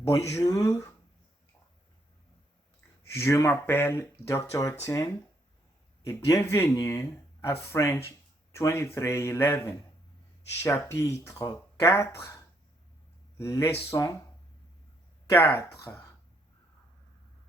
Bonjour, je m'appelle Dr. Tin et bienvenue à French 2311, chapitre 4, leçon 4.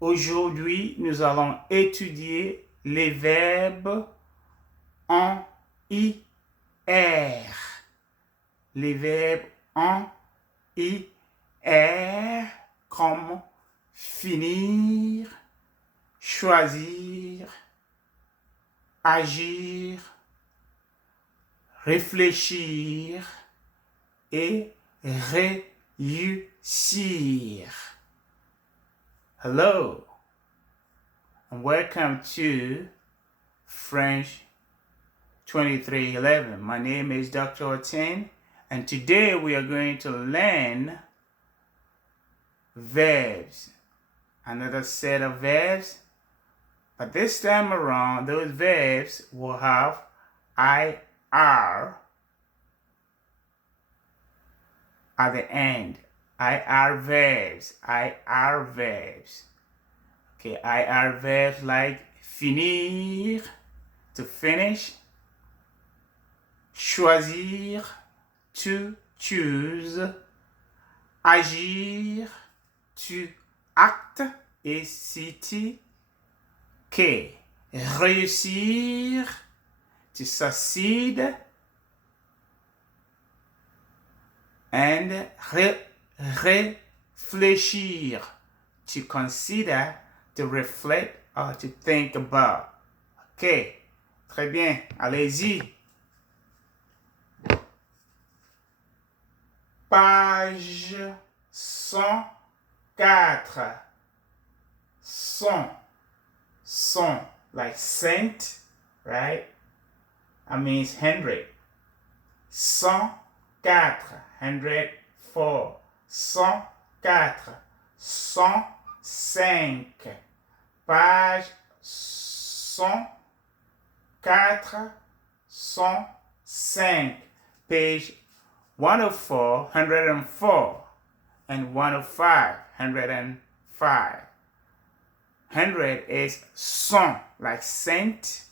Aujourd'hui, nous allons étudier les verbes en IR. Les verbes en IR comme finir, choisir, agir, réfléchir et réussir. Hello and welcome to French 2311. My name is Dr. Tin and today we are going to learn verbs. Another set of verbs, but this time around those verbs will have IR at the end. IR verbs. Okay, IR verbs like finir, to finish, choisir, to choose, agir, to act, et city, que réussir, to succeed, and réfléchir, to consider, to reflect, or to think about. Ok, très bien, allez-y. Page 104. Son, like cent, right? That means 100. 104, 104. 104, 105. Page 104, 105. Page 104, 104. And 105, 105. 100 is cent, like cent,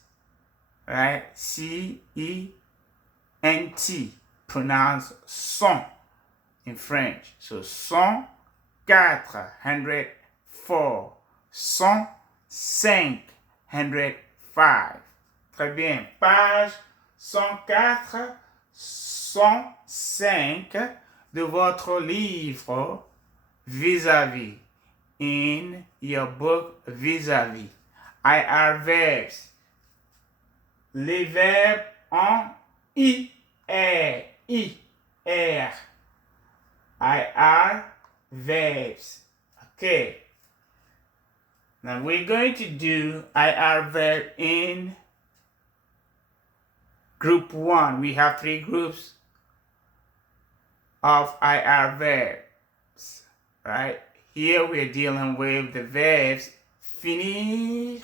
right? C-E-N-T, pronounce cent in French. So 104, 104, 105, 105. Très bien. Page 104, 105 de votre livre vis-à-vis. In your book vis-à-vis. IR verbs. Les verbes en IR. IR. IR verbs. Okay. Now we're going to do IR verb in group 1. We have 3 groups of IR verbs, right? Here we are dealing with the verbs finir,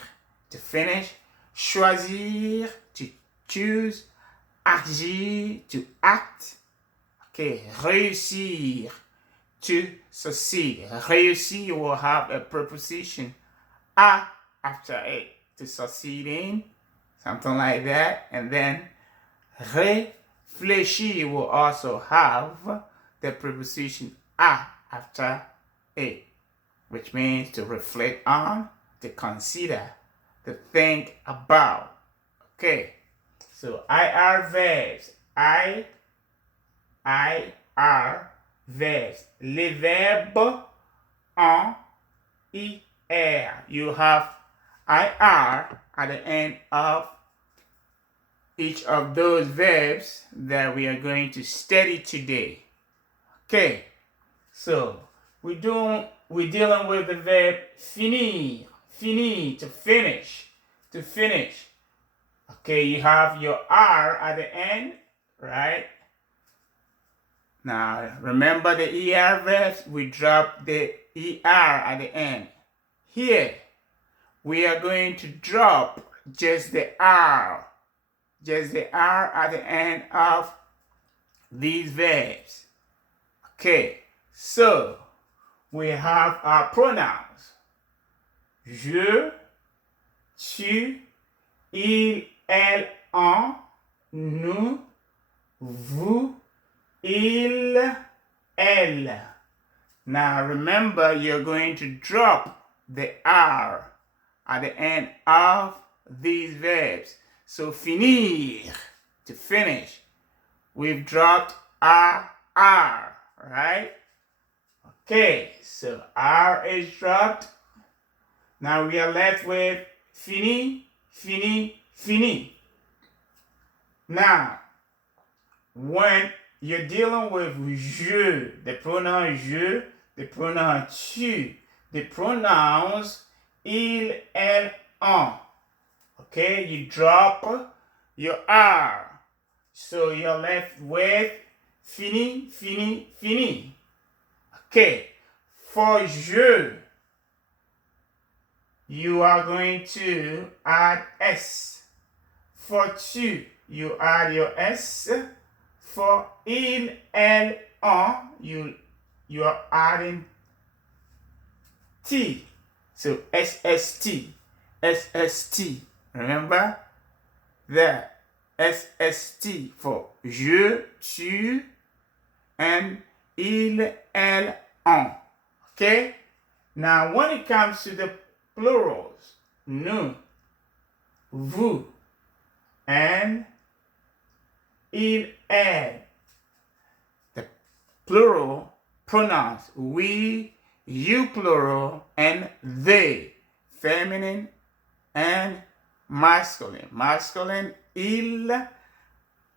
to finish, choisir, to choose, agir, to act, okay, réussir, to succeed. Réussir will have a preposition a after it, to succeed in, something like that, and then réfléchir will also have the preposition a after it, which means to reflect on, to consider, to think about. Okay, so IR verbs. IR verbs. Les verbes en IR. You have IR at the end of each of those verbs that we are going to study today. Okay, so we're dealing with the verb finir, to finish, Okay, you have your R at the end, right? Now, remember the ER verbs, we drop the ER at the end. Here, we are going to drop just the R at the end of these verbs. Okay, so we have our pronouns. Je, tu, il, elle, on, nous, vous, il, elle. Now remember, you're going to drop the R at the end of these verbs. So finir, to finish. We've dropped R, right? Okay, so R is dropped. Now we are left with fini, fini, fini. Now, when you're dealing with je, the pronoun je, the pronoun tu, the pronouns il, elle, on. Okay, you drop your R. So you're left with fini, fini, fini. Okay, for je, you are going to add S. For tu, you add your S. For il, elle, on, you are adding T. So SST, SST. Remember that SST for je, tu, and il, elle, on. Okay? Now, when it comes to the plurals, nous, vous, and il, elle, the plural pronouns we, you plural, and they, feminine and masculine. Masculine, il,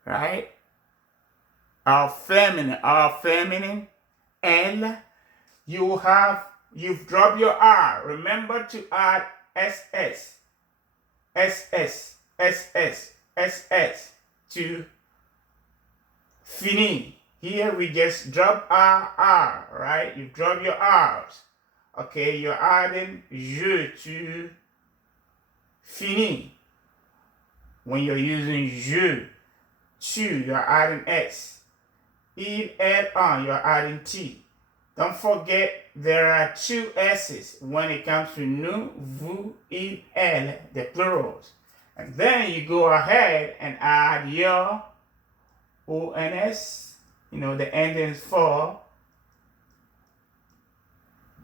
right? Our feminine, elle. You've dropped your R. Remember to add SS, SS, SS, SS to fini. Here we just drop R, right? You drop your R's. Okay, you're adding je, tu, fini. When you're using je, tu, you're adding S. Il, elle, on, you're adding T. Don't forget, there are two S's when it comes to nous, vous, il, elle, the plurals. And then you go ahead and add your ONS, the endings for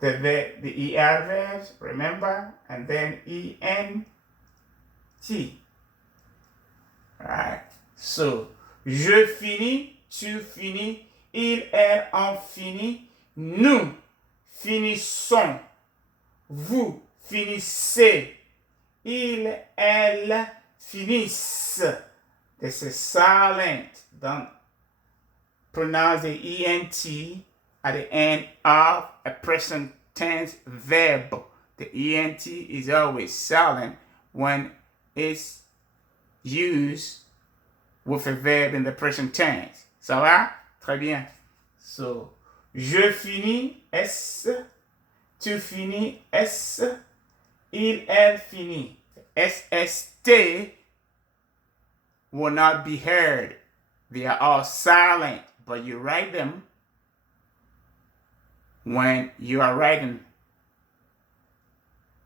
the ER verbs, remember? And then ENT. Alright, so, je finis, tu finis, il, elle, on finit, nous finissons, vous finissez, il, elle finissent. This is silent. Don't pronounce the ENT at the end of a present tense verb. The ENT is always silent when it's used with a verb in the present tense. Ça va? Très bien. So, je finis, S. Tu finis, S. Il, elle finit. SST will not be heard. They are all silent, but you write them when you are writing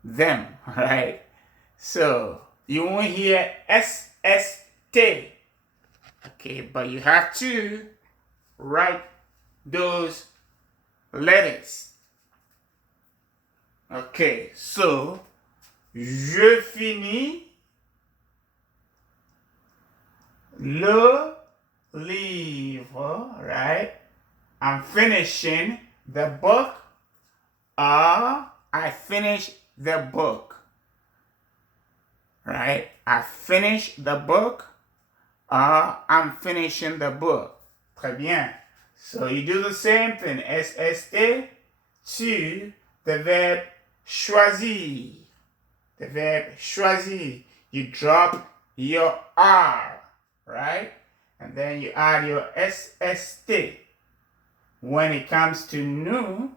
them, right? So, you won't hear SST. Okay, but you have to write those letters. Okay, so, je finis le livre, right? I'm finishing the book. I finish the book. Right? I finish the book. I'm finishing the book. Très bien. So you do the same thing. SST to the verb choisir. The verb choisir. You drop your R, right? And then you add your SST. When it comes to nous,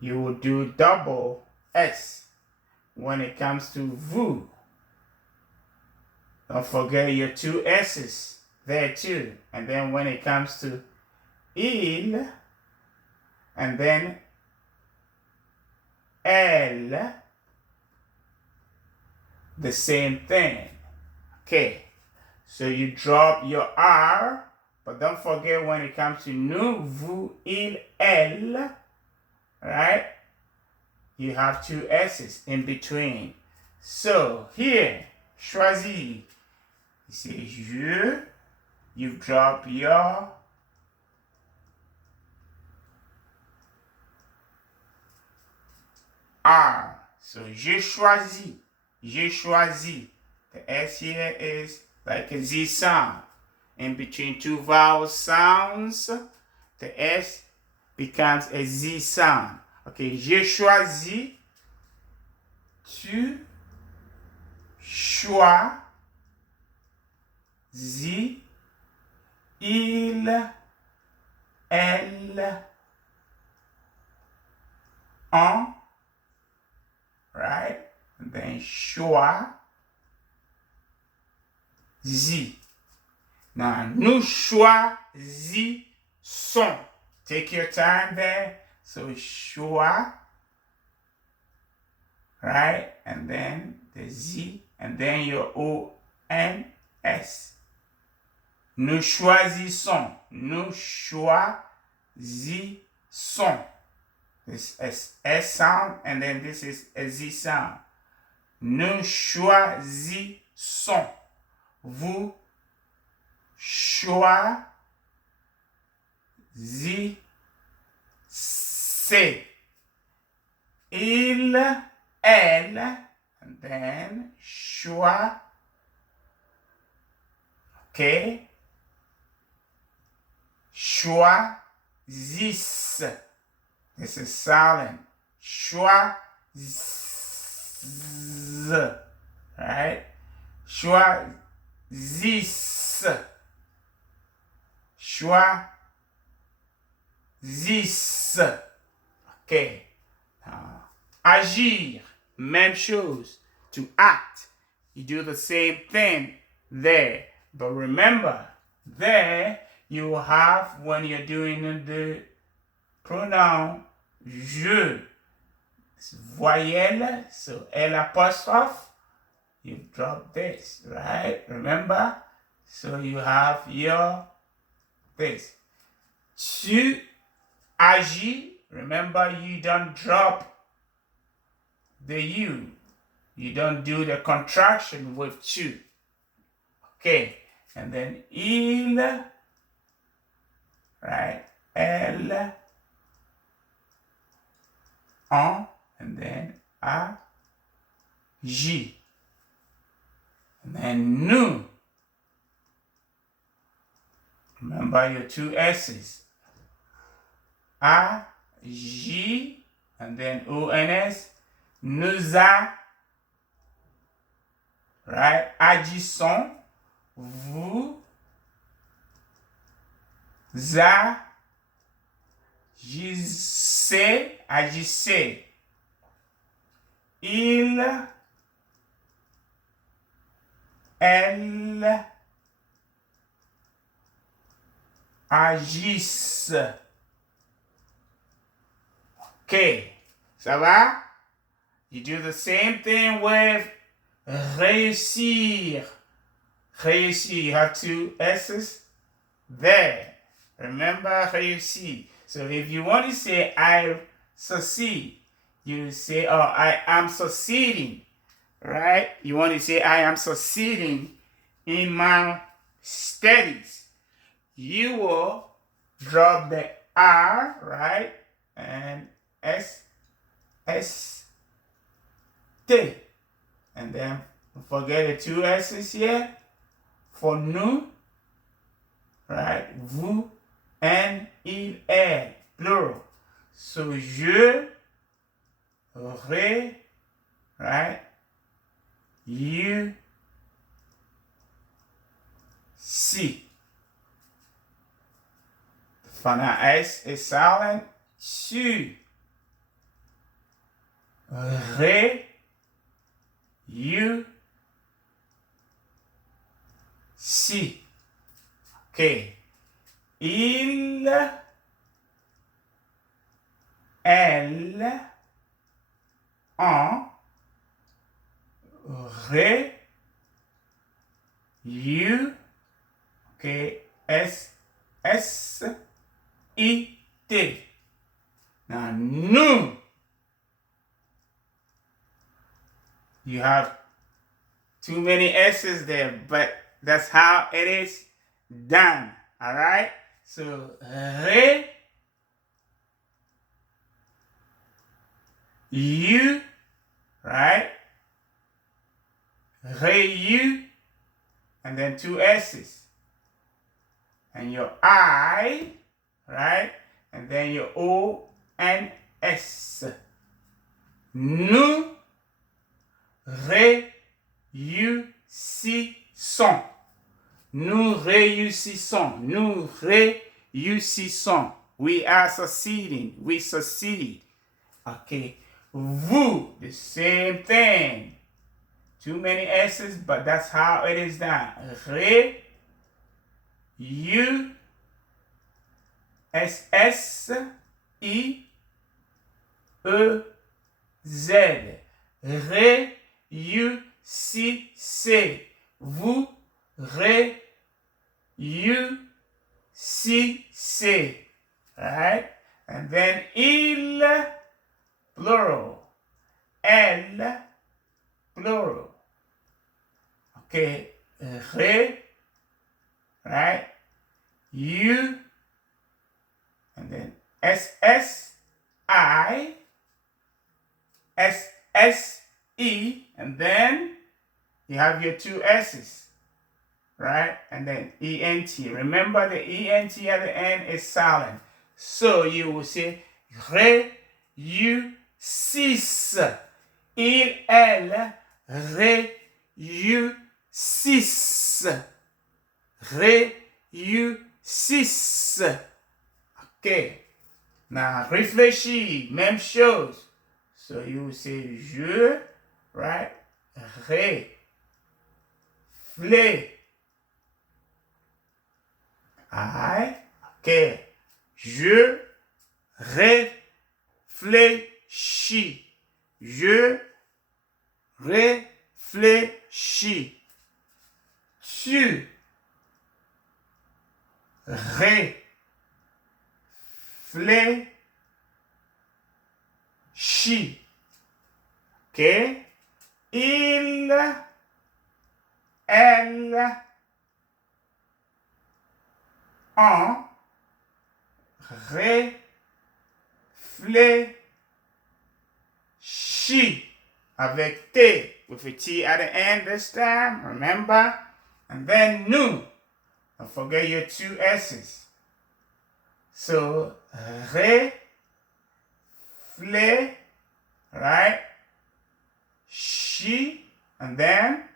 you will do double S. When it comes to vous, don't forget your two S's there too. And then when it comes to il, and then elle, the same thing. Okay, so you drop your R, but don't forget when it comes to nous, vous, il, elle, right? You have two S's in between. So here, choisis. You say je, you drop your R. So j'ai choisi. J'ai choisi. The S here is like a Z sound. In between two vowel sounds, the S becomes a Z sound. Okay, j'ai choisi. Tu choisis. Il, elle, on, right? And then choisis. Now, nous choisissons. Take your time there. So, choix, right? And then the Z, and then your O-N-S. Nous choisissons. Nous choisissons. This is S sound, and then this is a Z sound. Nous choisissons. Vous choisissez. Il, elle, and then choix. Okay. Choisissent. This is silent. Choisissent. Right? Choisissent. Choisissent. Okay. Agir. Même chose. To act. You do the same thing there. But remember, there you have when you're doing the pronoun je. It's voyelle, so L apostrophe. You drop this, right? Remember? So you have your this. Tu agis. Remember, you don't drop the U. You don't do the contraction with tu. Okay. And then il, right? Elle, on, and then agit. And then nous. Remember your two S's. Agit, and then ONS. Nous a, right? Agissons. Vous agissez. Il, elle agissent. Okay, ça va? You do the same thing with réussir. Réussir, you have two S's there. Remember réussir. So if you want to say I succeed, you say, oh, I am succeeding, right? You want to say I am succeeding in my studies. You will drop the R, right? And T. And then forget the two S's here. For nous, right? Vous, and il, elle, plural. So je, ré, right? You, si. The final S is silent. Tu, ré, you, si. Okay. Il elle, en, ré, you, okay, S, S, I, T. Now, nous. You have too many S's there, but that's how it is done. All right? So, ré, you, right? Ré, you, and then two S's. And your I, right? And then your O and S. Nous réussissons. Nous réussissons. Nous réussissons. We are succeeding. We succeed. Okay. Vous, the same thing. Too many S's, but that's how it is done. Ré, you, S, S, I, E, Z. Réussissez. Vous réussissez. Right? And then il, plural. Elle, plural. Okay. Ré, right? You, and then S, I, S, E, and then you have your two S's, right? And then ENT. Remember the ENT at the end is silent. So you will say réussissent. Il, elle réussissent. Réussissent. Okay. Now réfléchis, même chose. So you will say je, right? Ré, flé, I, okay. Je réfléchis. Je réfléchis. Tu réfléchis. Okay? Il, elle, en, réfléchit. Avec T, with a T at the end this time, remember? And then nous. Don't forget your two S's. So, right? Chi, and then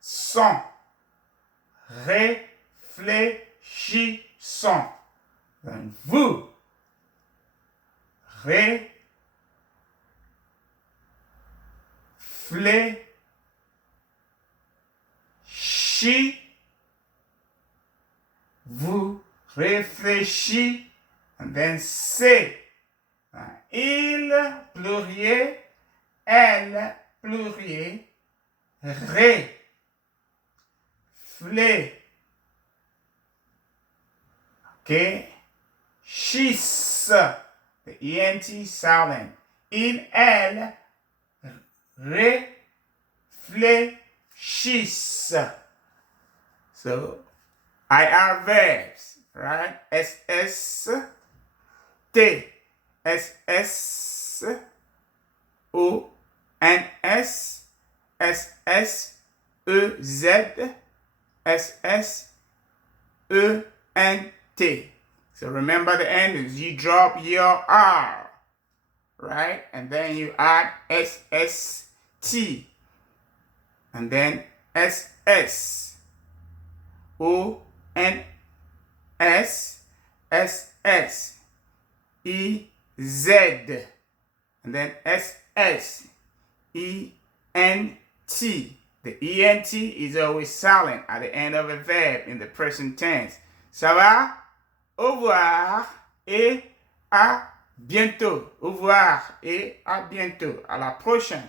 son. Réfléchissons. Then vous. Réfléchis. Vous réfléchis. And then c'est. Il, pluriel. Elle, pluriel. Okay. Chis. The ENT silent. Il, elle, réfléchissent. So, IR verbs, right? SS, T, SS, O, N, S, SS, E, Z, SS, E, N, T. So remember the end is you drop your R, right? And then you add SST, and then SS, O, N, S, SS, E, Z, and then SS, E, N, T. The ENT is always silent at the end of a verb in the present tense. Ça va? Au revoir et à bientôt. Au revoir et à bientôt. À la prochaine.